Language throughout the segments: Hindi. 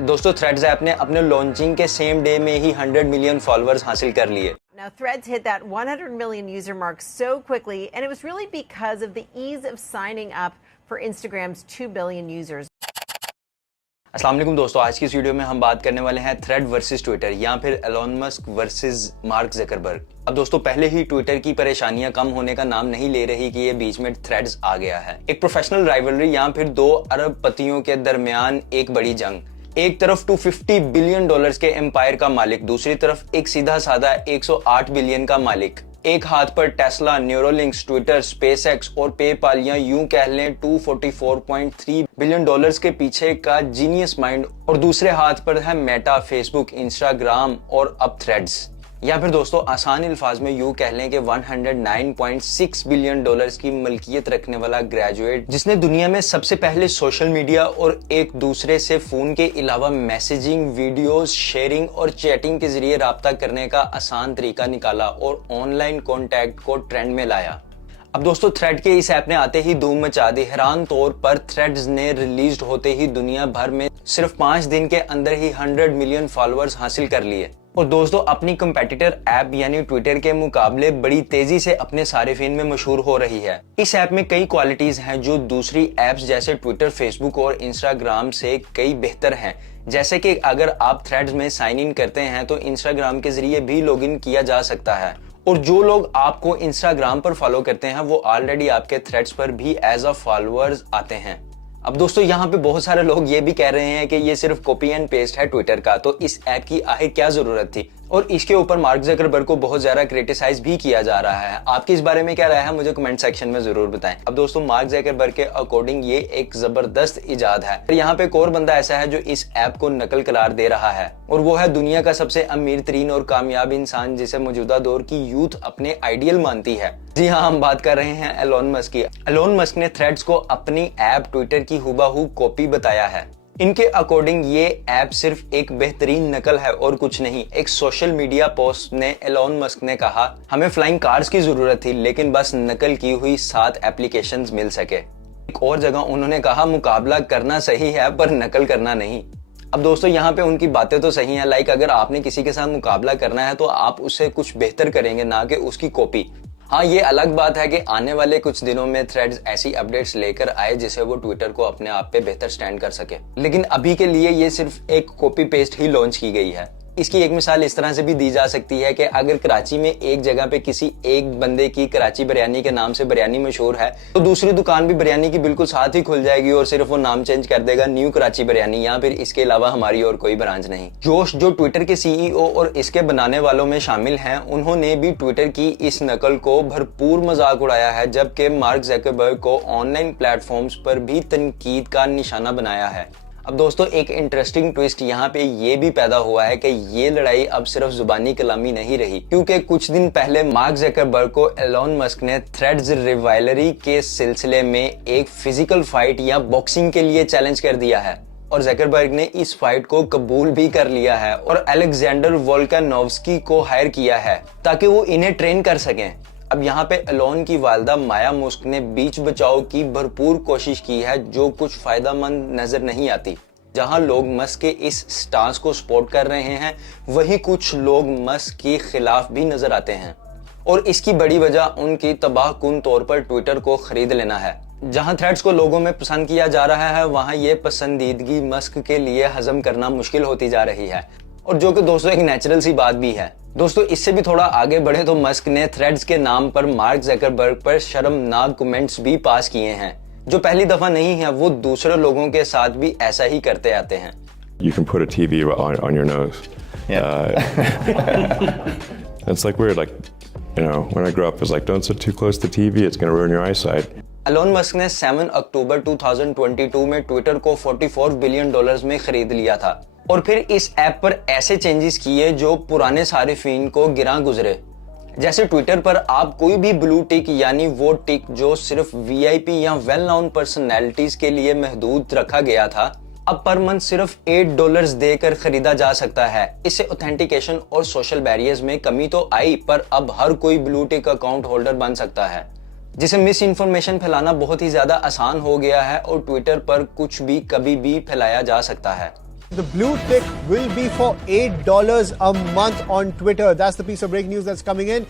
दोस्तों थ्रेड्स ऐप ने अपने लॉन्चिंग के सेम डे में ही 100 मिलियन फॉलोअर्स हासिल कर लिए। Now, Threads hit that 100 million user mark so quickly, and it was really because of the ease of signing up for Instagram's 2 billion users. अस्सलाम वालेकुम दोस्तों, आज की इस वीडियो में हम बात करने वाले हैं थ्रेड वर्सेस ट्विटर या फिर Elon Musk versus Mark Zuckerberg. अब दोस्तों पहले ही ट्विटर की परेशानियां कम होने का नाम नहीं ले रही कि ये बीच में थ्रेड्स आ गया है। एक प्रोफेशनल राइवलरी या फिर दो अरबपतियों के दरमियान एक बड़ी जंग। एक तरफ $250 बिलियन के एम्पायर का मालिक, दूसरी तरफ एक सीधा साधा 108 बिलियन का मालिक। एक हाथ पर टेस्ला, न्यूरोलिंक्स, ट्विटर, स्पेसएक्स और पेपाल या यूं कह लें $244.3 बिलियन के पीछे का जीनियस माइंड, और दूसरे हाथ पर है मेटा, फेसबुक, इंस्टाग्राम और अब थ्रेड्स। या फिर दोस्तों आसान अल्फाज में यूं कह लें कि $109.6 बिलियन की मलकियत रखने वाला ग्रेजुएट, जिसने दुनिया में सबसे पहले सोशल मीडिया और एक दूसरे से फोन के अलावा मैसेजिंग, वीडियोस, शेयरिंग और चैटिंग के जरिए राब्ता करने का आसान तरीका निकाला और ऑनलाइन कॉन्टैक्ट को ट्रेंड में लाया। अब दोस्तों थ्रेड के इस ऐप ने आते ही धूम मचा दी। हैरान तौर पर थ्रेड्स ने रिलीज होते ही दुनिया भर में सिर्फ 5 दिन के अंदर ही 100 मिलियन फॉलोअर्स हासिल कर लिए और दोस्तों अपनी कंपेटिटर ऐप यानी ट्विटर के मुकाबले बड़ी तेजी से अपने सारिफिन में मशहूर हो रही है। इस ऐप में कई क्वालिटीज हैं जो दूसरी ऐप्स जैसे ट्विटर, फेसबुक और इंस्टाग्राम से कई बेहतर हैं। जैसे कि अगर आप थ्रेड्स में साइन इन करते हैं तो इंस्टाग्राम के जरिए भी लॉग इन किया जा सकता है, और जो लोग आपको इंस्टाग्राम पर फॉलो करते हैं वो ऑलरेडी आपके थ्रेड्स पर भी एज अ फॉलोअर्स आते हैं। अब दोस्तों यहाँ पे बहुत सारे लोग ये भी कह रहे हैं कि ये सिर्फ कॉपी एंड पेस्ट है ट्विटर का, तो इस ऐप की आखिर क्या जरूरत थी, और इसके ऊपर मार्क ज़करबर्ग को बहुत ज्यादा क्रिटिसाइज भी किया जा रहा है। आपकी इस बारे में क्या राय है मुझे कमेंट सेक्शन में जरूर बताएं। अब दोस्तों मार्क ज़करबर्ग के अकॉर्डिंग ये एक जबरदस्त इजाद है। यहाँ पे एक और बंदा ऐसा है जो इस ऐप को नकल करार दे रहा है, और वो है दुनिया का सबसे अमीर तरीन और कामयाब इंसान जिसे मौजूदा दौर की यूथ अपने आइडियल मानती है। जी हाँ, हम बात कर रहे हैं एलोन मस्क की। एलोन मस्क ने थ्रेड्स को अपनी ऐप ट्विटर की हुबहू कॉपी बताया है। इनके अकॉर्डिंग ये ऐप सिर्फ एक बेहतरीन नकल है और कुछ नहीं। एक सोशल मीडिया पोस्ट में एलोन मस्क ने कहा, हमें फ्लाइंग कार्स की जरूरत थी लेकिन बस नकल की हुई 7 एप्लीकेशंस मिल सके। एक और जगह उन्होंने कहा, मुकाबला करना सही है पर नकल करना नहीं। अब दोस्तों यहाँ पे उनकी बातें तो सही हैं, लाइक अगर आपने किसी के साथ मुकाबला करना है तो आप उससे कुछ बेहतर करेंगे, ना कि उसकी कॉपी। हाँ, ये अलग बात है कि आने वाले कुछ दिनों में थ्रेड्स ऐसी अपडेट्स लेकर आए जिसे वो ट्विटर को अपने आप पे बेहतर स्टैंड कर सके, लेकिन अभी के लिए ये सिर्फ एक कॉपी पेस्ट ही लॉन्च की गई है। इसकी एक मिसाल इस तरह से भी दी जा सकती है कि अगर कराची में एक जगह पे किसी एक बंदे की कराची बिरयानी के नाम से बिरयानी मशहूर है तो दूसरी दुकान भी बिरयानी की बिल्कुल साथ ही खुल जाएगी और सिर्फ वो नाम चेंज कर देगा न्यू कराची बिरयानी, या फिर इसके अलावा हमारी और कोई ब्रांच नहीं। जोश जो ट्विटर के सीईओ और इसके बनाने वालों में शामिल हैं, उन्होंने भी ट्विटर की इस नकल को भरपूर मजाक उड़ाया है, जबकि मार्क ज़करबर्ग को ऑनलाइन प्लेटफॉर्म्स पर भी तनकीद का निशाना बनाया है। अब दोस्तों एक इंटरेस्टिंग ट्विस्ट यहाँ पे ये भी पैदा हुआ है कि ये लड़ाई अब सिर्फ जुबानी कलामी नहीं रही, क्योंकि कुछ दिन पहले मार्क ज़करबर्ग को एलोन मस्क ने थ्रेड्स रिवाइलरी के सिलसिले में एक फिजिकल फाइट या बॉक्सिंग के लिए चैलेंज कर दिया है, और ज़करबर्ग ने इस फाइट को कबूल भी कर लिया है और अलेक्जेंडर वोल्कानोव्स्की को हायर किया है ताकि वो इन्हें ट्रेन कर सकें। अब यहाँ पे एलोन की वालदा माया मुस्क ने बीच बचाव की भरपूर कोशिश की है जो कुछ फायदेमंद नजर नहीं आती। जहाँ लोग मस्क के इस स्टांस को सपोर्ट कर रहे हैं, वहीं कुछ लोग मस्क के खिलाफ भी नजर आते हैं, और इसकी बड़ी वजह उनकी तबाहकुन तौर पर ट्विटर को खरीद लेना है। जहां थ्रेड्स को लोगों में पसंद किया जा रहा है, वहां ये पसंदीदगी मस्क के लिए हजम करना मुश्किल होती जा रही है, और जो कि दोस्तों एक नेचुरल सी बात भी है। दोस्तों इससे भी थोड़ा आगे बढ़े तो मस्क ने थ्रेड्स के नाम पर मार्क ज़करबर्ग पर शर्मनाक कमेंट्स भी पास किए हैं, जो पहली दफा नहीं है, वो दूसरे लोगों के साथ भी ऐसा ही करते आते हैं। You can put a TV on your nose. Yeah. It's like weird, like, you know, when I grew up, it was like, don't sit too close to TV, it's going to ruin your eyesight. Elon Musk ने 7 अक्टूबर 2022 में ट्विटर को $44 बिलियन में खरीद लिया था, और फिर इस ऐप पर ऐसे चेंजेस किए जो पुराने सारिफीन को गिरा गुजरे। जैसे ट्विटर पर आप कोई भी ब्लू टिक यानी वो टिक जो सिर्फ वीआईपी या वेल नोन पर्सनैलिटीज के लिए महदूद रखा गया था, अब पर मंथ सिर्फ $8 देकर खरीदा जा सकता है। इससे ऑथेंटिकेशन और सोशल बैरियर्स में कमी तो आई, पर अब हर कोई ब्लू टिक अकाउंट होल्डर बन सकता है, जिसे मिस इन्फॉर्मेशन फैलाना बहुत ही ज्यादा आसान हो गया है और ट्विटर पर कुछ भी कभी भी फैलाया जा सकता है। The blue tick will be for $8 a month on Twitter. That's the piece of breaking news that's coming in.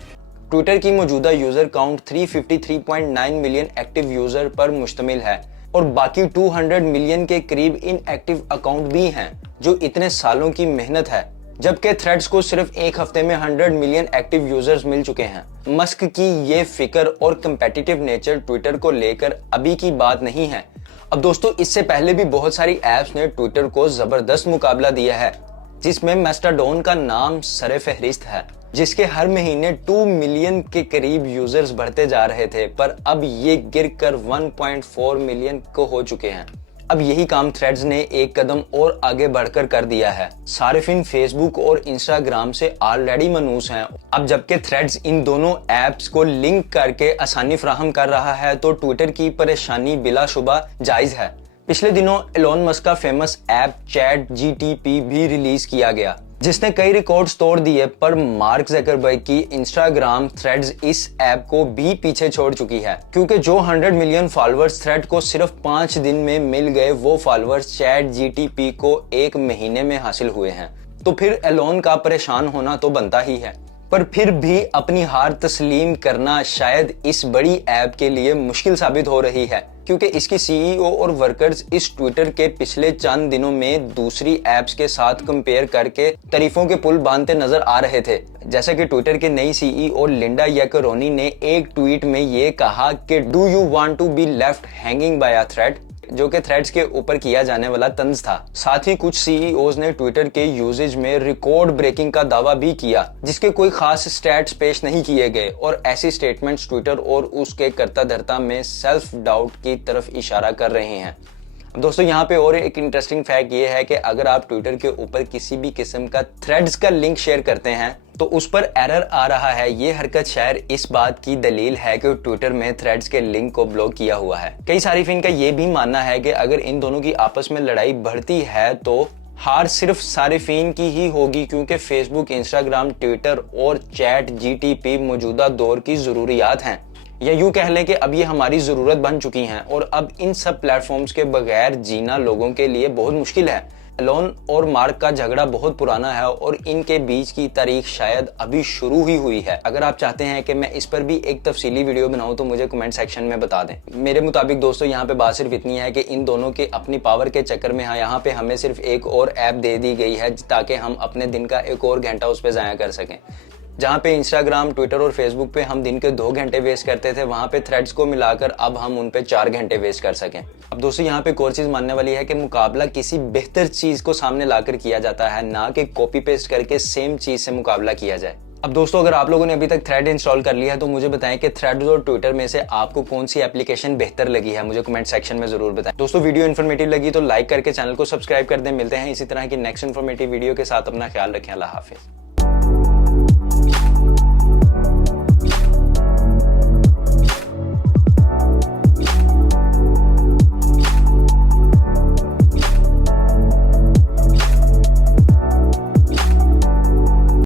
Twitter की मौजूदा user count 353.9 million active user पर मुश्तमिल है और बाकी 200 मिलियन के करीब इनएक्टिव अकाउंट भी हैं जो इतने सालों की मेहनत है, जबकि थ्रेड्स को सिर्फ एक हफ्ते में 100 मिलियन एक्टिव यूजर्स मिल चुके हैं। मस्क की ये फिक्र और कंपेटिटिव नेचर ट्विटर को लेकर अभी की बात नहीं है। अब दोस्तों, इससे पहले भी बहुत सारी एप्स ने ट्विटर को जबरदस्त मुकाबला दिया है, जिसमें मास्टरडोन का नाम सरे फहरिस्त है, जिसके हर महीने 2 मिलियन के करीब यूजर्स बढ़ते जा रहे थे, पर अब ये गिरकर 1.4 मिलियन को हो चुके हैं। अब यही काम थ्रेड्स ने एक कदम और आगे बढ़कर कर दिया है। सारिफिन फेसबुक और इंस्टाग्राम से ऑलरेडी मनूस हैं। अब जबकि थ्रेड्स इन दोनों एप्स को लिंक करके आसानी फराहम कर रहा है, तो ट्विटर की परेशानी बिलाशुबा जायज है। पिछले दिनों एलोन मस्क का फेमस ऐप चैट जीटीपी भी रिलीज किया गया, जिसने कई रिकॉर्ड्स तोड़ दिए, पर मार्क ज़करबर्ग की इंस्टाग्राम थ्रेड्स इस ऐप को भी पीछे छोड़ चुकी है, क्योंकि जो 100 मिलियन फॉलोअर्स थ्रेड को सिर्फ 5 दिन में मिल गए, वो फॉलोअर्स चैट जीटीपी को 1 महीने में हासिल हुए हैं। तो फिर एलोन का परेशान होना तो बनता ही है, पर फिर भी अपनी हार तस्लीम करना शायद इस बड़ी ऐप के लिए मुश्किल साबित हो रही है, क्योंकि इसकी सीईओ और वर्कर्स इस ट्विटर के पिछले चंद दिनों में दूसरी ऐप्स के साथ कंपेयर करके तारीफों के पुल बांधते नजर आ रहे थे। जैसा कि ट्विटर के नई सीईओ लिंडा याकोरोनी ने एक ट्वीट में ये कहा कि do you want to be left hanging by a thread, जो कि थ्रेड्स के ऊपर किया जाने वाला तंज था। साथ ही कुछ सीईओज ने ट्विटर के यूजेज में रिकॉर्ड ब्रेकिंग का दावा भी किया, जिसके कोई खास स्टैट्स पेश नहीं किए गए, और ऐसी स्टेटमेंट्स ट्विटर और उसके कर्ता धर्ता में सेल्फ डाउट की तरफ इशारा कर रहे हैं। दोस्तों, यहाँ पे और एक इंटरेस्टिंग फैक्ट ये है कि अगर आप ट्विटर के ऊपर किसी भी किस्म का थ्रेड्स का लिंक शेयर करते हैं तो उस पर एरर आ रहा है। ये हरकत शायद इस बात की दलील है कि ट्विटर में थ्रेड्स के लिंक को ब्लॉक किया हुआ है। कई सारिफिन का ये भी मानना है कि अगर इन दोनों की आपस में लड़ाई बढ़ती है तो हार सिर्फ सारिफिन की ही होगी, क्योंकि फेसबुक, इंस्टाग्राम, ट्विटर और चैट जीटीपी मौजूदा दौर की जरूरियात हैं, या यूं कह लें कि अब ये हमारी जरूरत बन चुकी हैं, और अब इन सब प्लेटफॉर्म्स के बगैर जीना लोगों के लिए बहुत मुश्किल है। एलोन और मार्क का झगड़ा बहुत पुराना है और इनके बीच की तारीख शायद अभी शुरू ही हुई है। अगर आप चाहते हैं कि मैं इस पर भी एक तफसीली वीडियो बनाऊं तो मुझे कमेंट सेक्शन में बता दें। मेरे मुताबिक दोस्तों, यहाँ पे बात सिर्फ इतनी है कि इन दोनों के अपनी पावर के चक्कर में यहाँ पे हमें सिर्फ एक और ऐप दे दी गई है, ताकि हम अपने दिन का एक और घंटा उस पर ज़ाया कर सकें। जहाँ पे इंस्टाग्राम, ट्विटर और फेसबुक पे हम दिन के 2 घंटे वेस्ट करते थे, वहाँ पे थ्रेड्स को मिलाकर अब हम उन पे 4 घंटे वेस्ट कर सकें। अब दोस्तों, यहाँ पे एक और चीज़ मानने वाली है कि मुकाबला किसी बेहतर चीज़ को सामने लाकर किया जाता है, ना कि कॉपी पेस्ट करके सेम चीज़ से मुकाबला किया जाए। अब दोस्तों, अगर आप लोगों ने अभी तक थ्रेड इंस्टॉल कर लिया है तो मुझे बताएं कि थ्रेड्स और ट्विटर में से आपको कौन सी एप्लीकेशन बेहतर लगी है, मुझे कमेंट सेक्शन में जरूर बताएं। दोस्तों, वीडियो इन्फॉर्मेटिव लगी तो लाइक करके चैनल को सब्सक्राइब कर दें। मिलते हैं इसी तरह की नेक्स्ट इन्फॉर्मेटिव वीडियो के साथ। अपना ख्याल रखें। अल्लाह हाफिज।